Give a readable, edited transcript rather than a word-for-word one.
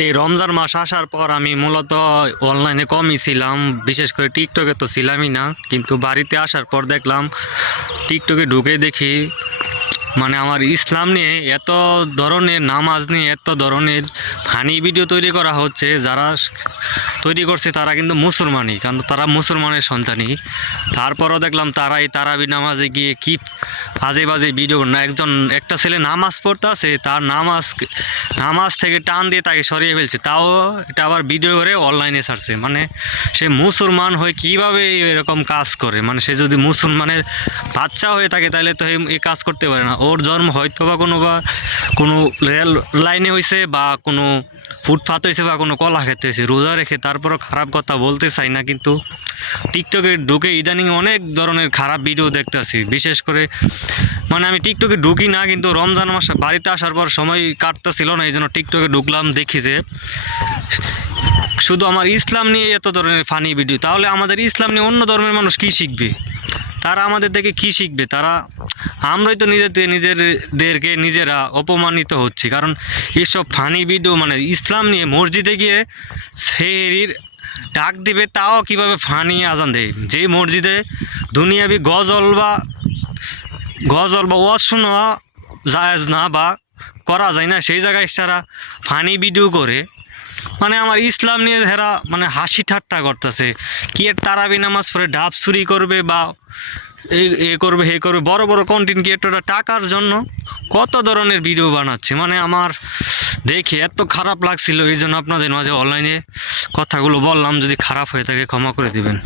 এই রমজান মাস আসার পর আমি মূলত অনলাইনে কমই ছিলাম, বিশেষ করে টিকটকে তো ছিলামই না। কিন্তু বাড়িতে আসার পর দেখলাম, টিকটকে ঢুকে দেখি মানে আমার ইসলাম নিয়ে এত ধরনের, নামাজ নিয়ে এত ধরনের ফানি ভিডিও তৈরি করা হচ্ছে। যারা তৈরি করছে তারা কিন্তু মুসলমানই, কারণ তারা মুসলমানের সন্তানই। তারপরও দেখলাম তারা এই তারাবি নামাজে গিয়ে কি আজে বাজে ভিডিও না। একটা ছেলে নামাজ পড়তে আছে, তার নামাজ থেকে টান দিয়ে তাকে সরিয়ে ফেলছে, তাও এটা আবার ভিডিও করে অনলাইনে ছাড়ছে। মানে সে মুসলমান হয়ে কীভাবে এরকম কাজ করে? মানে সে যদি মুসলমানের বাচ্চা হয়ে থাকে তাহলে তো এই কাজ করতে পারে না। ওর জন্ম হয়তো কোনো রেল লাইনে হয়েছে, বা কোনো ফুটপাত হয়েছে, বা কোনো কলা খেতে হয়েছে। রোজা রেখে তারপরও খারাপ কথা বলতে চাই না, কিন্তু টিকটকে ঢুকে ইদানিং অনেক ধরনের খারাপ ভিডিও দেখতে আসি। বিশেষ করে মানে আমি টিকটকে ঢুকি না, কিন্তু রমজান মাসে বাড়িতে আসার পর সময় কাটতেছিল না, এই জন্য টিকটকে ঢুকলাম। দেখি যে শুধু আমার ইসলাম নিয়ে এত ধরনের ফানি ভিডিও, তাহলে আমাদের ইসলাম নিয়ে অন্য ধর্মের মানুষ কী শিখবে? তারা আমাদের দেখে কী শিখবে? আমরাই তো নিজেদেরকে নিজেরা অপমানিত হচ্ছি। কারণ এইসব ফানি ভিডিও, মানে ইসলাম নিয়ে মসজিদে গিয়ে সেহরির ডাক দিবে, তাও কিভাবে ফানি আজান দেয়। যে মসজিদে দুনিয়াবি গজল বা ওয়াজ শোনা জায়েজ না বা করা যায় না, সেই জায়গায় তারা ফানি ভিডিও করে। মানে আমার ইসলাম নিয়ে হেরা মানে হাসি ঠাট্টা করতেছে। কি এর তারাবি নামাজ পড়ে ডাব চুরি করবে, বা এ করবে হে করবে। বড় বড় কন্টেন্ট ক্রিয়েটররা টাকার জন্য কত ধরনের ভিডিও বানাচ্ছে। মানে আমার দেখে এত খারাপ লাগছিল, এই জন্য আপনাদের মাঝে অনলাইনে কথাগুলো বললাম। যদি খারাপ হয়ে থাকে ক্ষমা করে দিবেন।